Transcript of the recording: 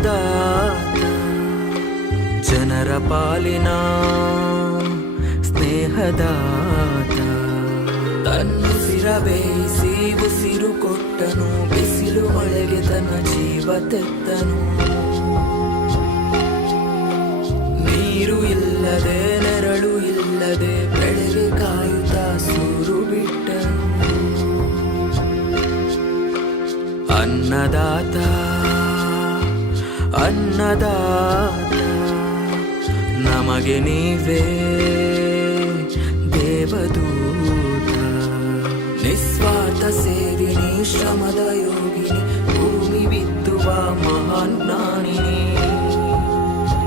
ಅನ್ನದಾತ ಜನರ ಪಾಲಿನ ಸ್ನೇಹದಾತ ತನ್ನುಸಿರ ಬೇಯಿಸಿ ಉಸಿರು ಕೊಟ್ಟನು ಬಿಸಿಲು ಮಳೆಗೆ ತನ್ನ ಜೀವ ತೆತ್ತನು ನೀರು ಇಲ್ಲದೆ ನೆರಳು ಇಲ್ಲದೆ ಬೆಳೆಗೆ ಕಾಯುತ್ತಾ ಸೂರು ಬಿಟ್ಟನು ಅನ್ನದಾತ ಅನ್ನದಾತ ನಮಗೆ ನೀವೇ ದೇವದೂತ ನಿಸ್ವಾರ್ಥ ಸೇವಿನಿ ಶ್ರಮದ ಯೋಗಿನಿ ಭೂಮಿ ಬಿತ್ತುವ